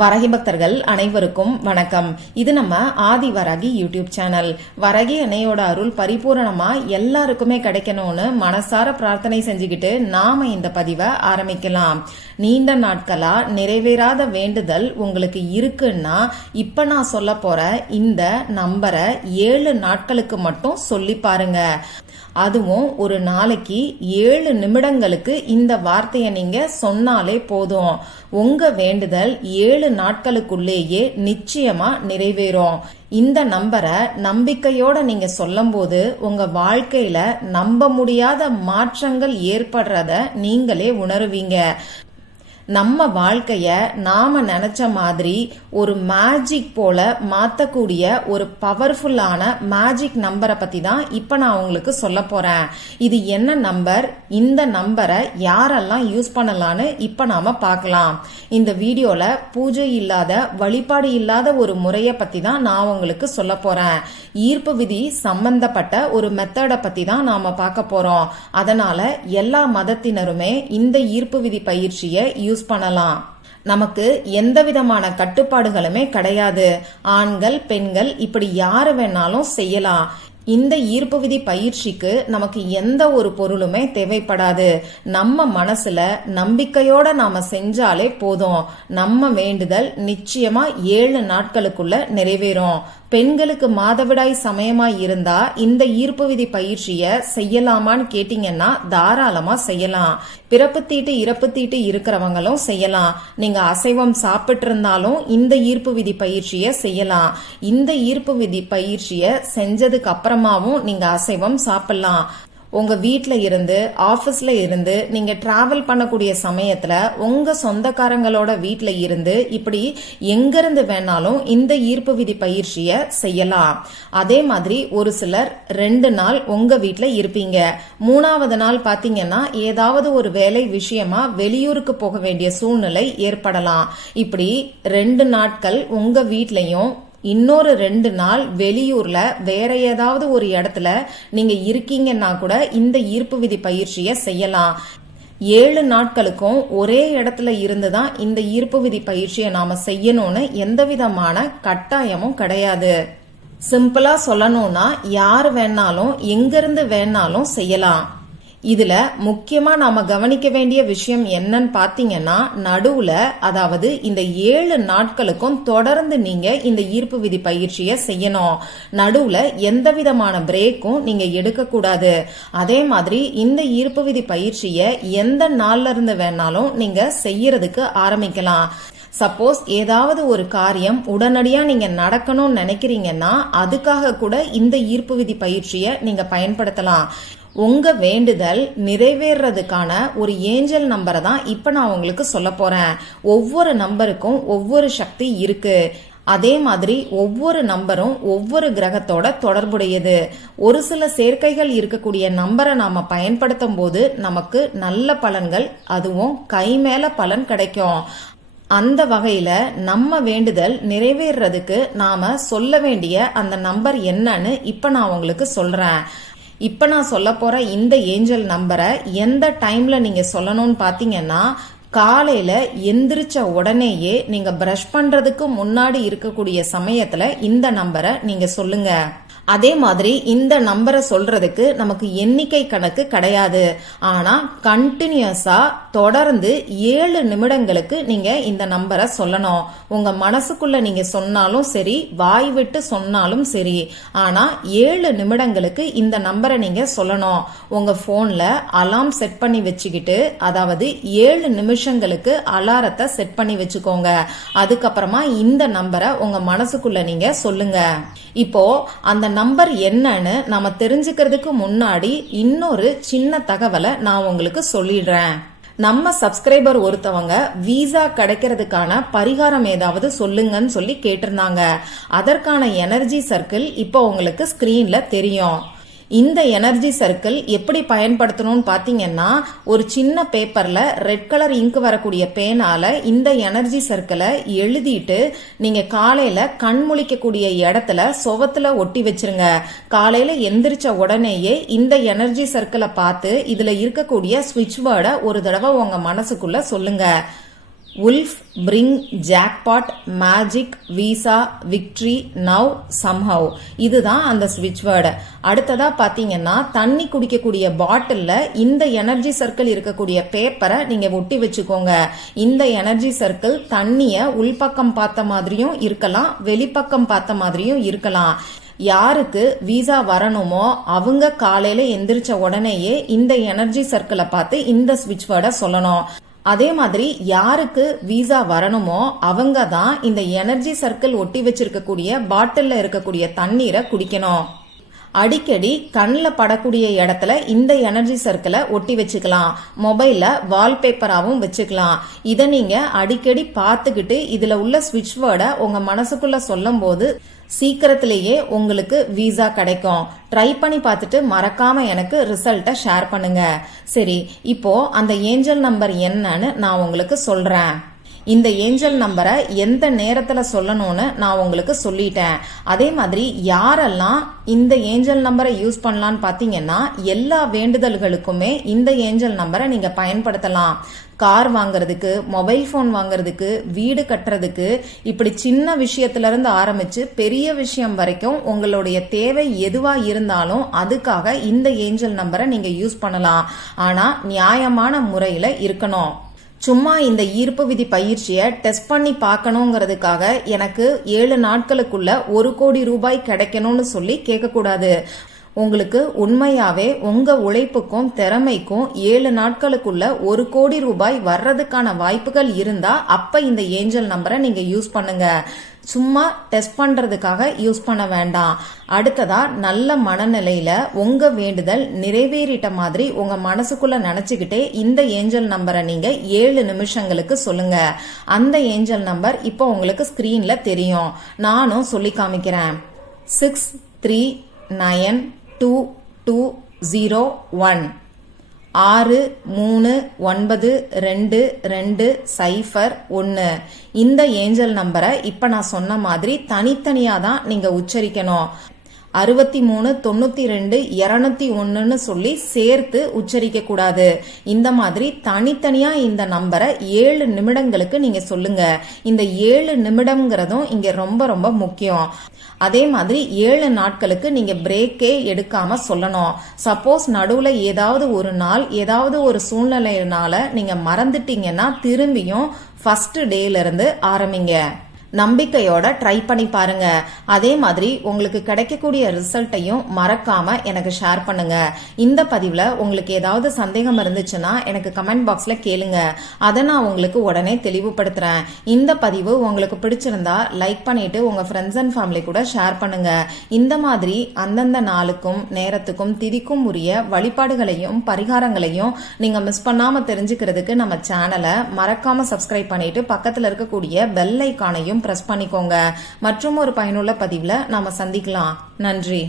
வரகி பக்தர்கள் அனைவருக்கும் வணக்கம். இது நம்ம ஆதி வரகி யூடியூப் சேனல். வரகி அன்னையோட அருள் பரிபூரணமா எல்லாருக்குமே கிடைக்கணும்னு மனசார பிரார்த்தனை செஞ்சுக்கிட்டு நாம இந்த பதிவை ஆரம்பிக்கலாம். நீண்ட நாட்களா நிறைவேறாத வேண்டுதல் உங்களுக்கு இருக்குன்னா இப்ப நான் சொல்ல போற இந்த நம்பரை ஏழு நாட்களுக்கு மட்டும் சொல்லி பாருங்க. அதுவும் ஒரு நாளைக்கு ஏழு நிமிடங்களுக்கு இந்த வார்த்தையை நீங்க சொன்னாலே போதும். உங்க வேண்டுதல் ஏழு நாட்களுக்குள்ளேயே நிச்சயமா நிறைவேறும். இந்த நம்பரை நம்பிக்கையோட நீங்க சொல்லும்போது உங்க வாழ்க்கையில நம்ப முடியாத மாற்றங்கள் ஏற்படுறத நீங்களே உணருவீங்க. நம்ம வாழ்க்கைய நாம நினைச்ச மாதிரி ஒரு மேஜிக் போல மாத்தக்கூடிய ஒரு பவர்ஃபுல்லான மேஜிக் நம்பரை பத்தி தான் இப்ப நான் உங்களுக்கு சொல்ல போறேன். இது என்ன நம்பர் இந்த நம்பரை யாரெல்லாம் யூஸ் பண்ணலான்னு இப்ப நாம பார்க்கலாம். இந்த வீடியோல பூஜை இல்லாத வழிபாடு இல்லாத ஒரு முறைய பத்தி தான் நான் உங்களுக்கு சொல்ல போறேன். ஈர்ப்பு விதி சம்பந்தப்பட்ட ஒரு மெத்தடை பத்தி தான் நாம பார்க்க போறோம். அதனால எல்லா மதத்தினருமே இந்த ஈர்ப்பு விதி பயிற்சியை யூஸ் யூஸ் பண்ணலாம். நமக்கு எந்த விதமான கட்டுப்பாடுகளுமே கிடையாது. ஆண்கள் பெண்கள் இப்படி யாரு வேணாலும் செய்யலாம். இந்த ஈர்ப்பு விதி பயிற்சிக்கு நமக்கு எந்த ஒரு பொருளுமே தேவைப்படாது. நம்ம மனசுல நம்பிக்கையோட நாம செஞ்சாலே போதும். நம்ம வேண்டுதல் நிச்சயமா ஏழு நாட்களுக்குள்ள நிறைவேறும். பெண்களுக்கு மாதவிடாய் சமயமா இருந்தா இந்த ஈர்ப்பு விதி பயிற்சிய செய்யலாமான்னு கேட்டீங்கன்னா தாராளமா செய்யலாம். பிறப்பு தீட்டு இறப்பு தீட்டு இருக்கிறவங்களும் செய்யலாம். நீங்க அசைவம் சாப்பிட்டு இருந்தாலும் இந்த ஈர்ப்பு விதி பயிற்சிய செய்யலாம். இந்த ஈர்ப்பு விதி பயிற்சிய செஞ்சதுக்கு அப்புறமாவும் நீங்க அசைவம் சாப்பிடலாம். உங்க வீட்ல இருந்து ஆபீஸ்ல இருந்து நீங்க டிராவல் பண்ணக்கூடிய சமயத்துல உங்க சொந்தக்காரங்களோட வீட்ல இருந்து இப்படி எங்கிருந்து வேணாலும் இந்த ஈர்ப்பு விதி பயிற்சிய செய்யலாம். அதே மாதிரி ஒரு சிலர் ரெண்டு நாள் உங்க வீட்டில் இருப்பீங்க. மூணாவது நாள் பாத்தீங்கன்னா ஏதாவது ஒரு வேலை விஷயமா வெளியூருக்கு போக வேண்டிய சூழ்நிலை ஏற்படலாம். இப்படி ரெண்டு நாட்கள் உங்க வீட்லயும் இன்னொரு ரெண்டு நாள் வெளியூர்ல வேற ஏதாவது ஒரு இடத்துல நீங்க இருக்கீங்கன்னா கூட இந்த ஈர்ப்பு விதி பயிற்சியை செய்யலாம். ஏழு நாட்களுக்கும் ஒரே இடத்துல இருந்து தான் இந்த ஈர்ப்பு விதி பயிற்சியை நாம செய்யணும்னு எந்த விதமான கட்டாயமும் கிடையாது. சிம்பிளா சொல்லணும்னா யார் வேணாலும் எங்கிருந்து வேணாலும் செய்யலாம். இதுல முக்கியமா நாம கவனிக்க வேண்டிய விஷயம் என்னன்னு பாத்தீங்கன்னா நடுவுல அதாவது இந்த ஏழு நாட்களுக்கும் தொடர்ந்து நீங்க இந்த ஈர்ப்பு விதி பயிற்சியை செய்யணும். நடுவுல எந்த விதமான பிரேக்கும் நீங்க எடுக்க கூடாது அதே மாதிரி இந்த ஈர்ப்பு விதி பயிற்சியை எந்த நாள்ல இருந்து வேணாலும் நீங்க செய்யறதுக்கு ஆரம்பிக்கலாம். சப்போஸ் ஏதாவது ஒரு காரியம் உடனடியா நீங்க நடக்கணும்னு நினைக்கிறீங்கன்னா அதுக்காக கூட இந்த ஈர்ப்பு விதி பயிற்சியை நீங்க பயன்படுத்தலாம். உங்க வேண்டுதல் நிறைவேறதுக்கான ஒரு ஏஞ்சல் நம்பரை தான் இப்ப நான் உங்களுக்கு சொல்ல போறேன். ஒவ்வொரு நம்பருக்கும் ஒவ்வொரு சக்தி இருக்கு. அதே மாதிரி ஒவ்வொரு நம்பரும் ஒவ்வொரு கிரகத்தோட தொடர்புடையது. ஒரு சில சேர்க்கைகள் இருக்கக்கூடிய நம்பரை நாம பயன்படுத்தும் போது நமக்கு நல்ல பலன்கள் அதுவும் கை மேல பலன் கிடைக்கும். அந்த வகையில நம்ம வேண்டுதல் நிறைவேறதுக்கு நாம சொல்ல வேண்டிய அந்த நம்பர் என்னன்னு இப்ப நான் உங்களுக்கு சொல்றேன். இப்ப நான் சொல்ல போற இந்த ஏஞ்சல் நம்பரை எந்த டைம்ல நீங்க சொல்லணும்னு பாத்தீங்கன்னா காலையில எந்திரிச்ச உடனேயே நீங்க பிரஷ் பண்றதுக்கு முன்னாடி இருக்கக்கூடிய சமயத்துல இந்த நம்பரை நீங்க சொல்லுங்க. அதே மாதிரி இந்த நம்பரை சொல்றதுக்கு நமக்கு எண்ணிக்கை கணக்கு கிடையாது. ஆனா கண்டினியூஸா தொடர்ந்து ஏழு நிமிடங்களுக்கு நீங்க இந்த நம்பரை சொல்லணும். உங்க மனசுக்குள்ள நீங்க சொன்னாலும் சரி வாய் விட்டு சொன்னாலும் சரி. ஆனா ஏழு நிமிடங்களுக்கு இந்த நம்பரை நீங்க சொல்லணும். உங்க போன்ல அலாம் செட் பண்ணி வச்சுக்கிட்டு அதாவது ஏழு நிமிஷங்களுக்கு அலாரத்தை செட் பண்ணி வச்சுக்கோங்க. அதுக்கப்புறமா இந்த நம்பரை உங்க மனசுக்குள்ள நீங்க சொல்லுங்க. இப்போ அந்த நம்பர் என்னன்னு நம்ம தெரிஞ்சுக்கிறதுக்கு முன்னாடி இன்னொரு சின்ன தகவலை நான் உங்களுக்கு சொல்லிடுறேன். நம்ம சப்ஸ்கிரைபர் ஒருத்தவங்க விசா கிடைக்கிறதுக்கான பரிகாரம் ஏதாவது சொல்லுங்கன்னு சொல்லி கேட்டிருந்தாங்க. அதற்கான எனர்ஜி சர்க்கிள் இப்போ உங்களுக்கு ஸ்கிரீன்ல தெரியும். இந்த எனர்ஜி சர்க்கிள் எப்படி பயன்படுத்தணும்னு பார்த்தீங்கன்னா ஒரு சின்ன பேப்பர்ல ரெட் கலர் இங்க் வரக்கூடிய பேனால இந்த எனர்ஜி சர்க்கிளை எழுதிட்டு நீங்க காலையில கண் முழிக்கக்கூடிய இடத்துல சுவத்துல ஒட்டி வச்சிருங்க. காலையில எந்திரிச்ச உடனேயே இந்த எனர்ஜி சர்க்கிளை பார்த்து இதுல இருக்கக்கூடிய ஸ்விட்ச் வேர்டை ஒரு தடவை உங்க மனசுக்குள்ள சொல்லுங்க. Wolf bring jackpot magic visa victory now somehow இதுதான் அந்த ஸ்விட்ச் வேர்டு அடுத்ததா பாத்தீங்கன்னா தண்ணி குடிக்கக்கூடிய பாட்டில்ல இந்த எனர்ஜி சர்க்கிள் இருக்கக்கூடிய பேப்பரை நீங்க ஒட்டி வச்சுக்கோங்க. இந்த எனர்ஜி சர்க்கிள் தண்ணிய உள்பக்கம் பார்த்த மாதிரியும் இருக்கலாம் வெளிப்பக்கம் பார்த்த மாதிரியும் இருக்கலாம். யாருக்கு விசா வரணுமோ அவங்க காலையில எந்திரிச்ச உடனேயே இந்த எனர்ஜி சர்க்கிளை பார்த்து இந்த ஸ்விட்ச் வேர்டை சொல்லணும். அதே மாதிரி யாருக்கு விசா வரணுமோ அவங்க தான் இந்த எனர்ஜி சர்க்கிள் ஒட்டி வச்சிருக்கக்கூடிய பாட்டில்ல இருக்கக்கூடிய தண்ணீரை குடிக்கணும். அடிக்கடி கண்ணில் படக்கூடிய இடத்துல இந்த எனர்ஜி சர்க்கிளை ஒட்டி வச்சுக்கலாம். மொபைலில் வால்பேப்பராகவும் வச்சுக்கலாம். இதை நீங்கள் அடிக்கடி பார்த்துக்கிட்டு இதில் உள்ள ஸ்விட்ச் வேர்டை உங்கள் மனசுக்குள்ளே சொல்லும் போது சீக்கிரத்திலேயே உங்களுக்கு விசா கிடைக்கும். ட்ரை பண்ணி பார்த்துட்டு மறக்காம எனக்கு ரிசல்ட்டை ஷேர் பண்ணுங்க. சரி இப்போ அந்த ஏஞ்சல் நம்பர் என்னன்னு நான் உங்களுக்கு சொல்றேன். இந்த ஏஞ்சல் நம்பரை எந்த நேரத்துல சொல்லணும்னு நான் உங்களுக்கு சொல்லிட்டேன். அதே மாதிரி யாரெல்லாம் இந்த ஏஞ்சல் நம்பரை யூஸ் பண்ணலான்னு பாத்தீங்கன்னா எல்லா வேண்டுதல்களுக்குமே இந்த ஏஞ்சல் நம்பரை நீங்க பயன்படுத்தலாம். கார் வாங்குறதுக்கு மொபைல் ஃபோன் வாங்குறதுக்கு வீடு கட்டுறதுக்கு இப்படி சின்ன விஷயத்துல இருந்து ஆரம்பிச்சு பெரிய விஷயம் வரைக்கும் உங்களுடைய தேவை எதுவா இருந்தாலும் அதுக்காக இந்த ஏஞ்சல் நம்பரை நீங்க யூஸ் பண்ணலாம். ஆனா நியாயமான முறையில இருக்கணும். சும்மா இந்த ஈர்ப்பு விதி பயிற்சியை டெஸ்ட் பண்ணி பார்க்கணுங்கிறதுக்காக எனக்கு ஏழு நாட்களுக்குள்ள ஒரு கோடி ரூபாய் கிடைக்கணும்னு சொல்லி கேட்கக்கூடாது. உங்களுக்கு உண்மையாவே உங்க உழைப்புக்கும் திறமைக்கும் ஏழு நாட்களுக்குள்ள ஒரு கோடி ரூபாய் வர்றதுக்கான வாய்ப்புகள் இருந்தா அப்ப இந்த ஏஞ்சல் நம்பரை நீங்க யூஸ் பண்ணுங்க. சும்மா டெஸ்ட் பண்றதுக்காக யூஸ் பண்ண வேண்டாம். அடுத்ததா நல்ல மனநிலையில உங்க வேண்டுதல் நிறைவேறிட்ட மாதிரி உங்க மனசுக்குள்ள நினைச்சுக்கிட்டே இந்த ஏஞ்சல் நம்பரை நீங்க ஏழு நிமிஷங்களுக்கு சொல்லுங்க. அந்த ஏஞ்சல் நம்பர் இப்போ உங்களுக்கு ஸ்கிரீன்ல தெரியும். நானும் சொல்லி காமிக்கிறேன். Six three nine two two zero one ஆறு மூணு ஒன்பது ரெண்டு ரெண்டு சைஃபர் ஒன்று இந்த ஏஞ்சல் நம்பரை இப்போ நான் சொன்ன மாதிரி தனித்தனியாக தான் நீங்கள் உச்சரிக்கணும். அறுபத்தி மூணு தொண்ணூத்தி ரெண்டு இரநூத்தி ஒன்றுன்னு சொல்லி சேர்த்து உச்சரிக்க கூடாது இந்த மாதிரி தனித்தனியா இந்த நம்பரை ஏழு நிமிடங்களுக்கு நீங்க சொல்லுங்க. இந்த ஏழு நிமிடம்ங்கிறதும் இங்க ரொம்ப ரொம்ப முக்கியம். அதே மாதிரி ஏழு நாட்களுக்கு நீங்க பிரேக்கே எடுக்காம சொல்லணும். சப்போஸ் நடுவுல ஏதாவது ஒரு நாள் ஏதாவது ஒரு சூழ்நிலையினால நீங்க மறந்துட்டீங்கன்னா திரும்பியும் ஃபர்ஸ்ட் டேல இருந்து ஆரம்பிங்க. நம்பிக்கையோட ட்ரை பண்ணி பாருங்க. அதே மாதிரி உங்களுக்கு கிடைக்கக்கூடிய ரிசல்ட்டையும் மறக்காம எனக்கு ஷேர் பண்ணுங்க. இந்த பதிவுல உங்களுக்கு ஏதாவது சந்தேகம் இருந்துச்சுன்னா எனக்கு கமெண்ட் பாக்ஸ்ல கேளுங்க. அதை நான் உங்களுக்கு உடனே தெளிவுபடுத்துறேன். இந்த பதிவு உங்களுக்கு பிடிச்சிருந்தா லைக் பண்ணிட்டு உங்க ஃப்ரெண்ட்ஸ் அண்ட் ஃபேமிலி கூட ஷேர் பண்ணுங்க. இந்த மாதிரி அந்தந்த நாளுக்கும் நேரத்துக்கும் திதிக்கும் உரிய வழிபாடுகளையும் பரிகாரங்களையும் நீங்க மிஸ் பண்ணாம தெரிஞ்சுக்கிறதுக்கு நம்ம சேனலை மறக்காம சப்ஸ்கிரைப் பண்ணிட்டு பக்கத்துல இருக்கக்கூடிய பெல் ஐக்கானையும் பிரஸ் பண்ணிக்கோங்க. மற்றும் ஒரு பயனுள்ள பதிவுல நாம சந்திக்கலாம். நன்றி.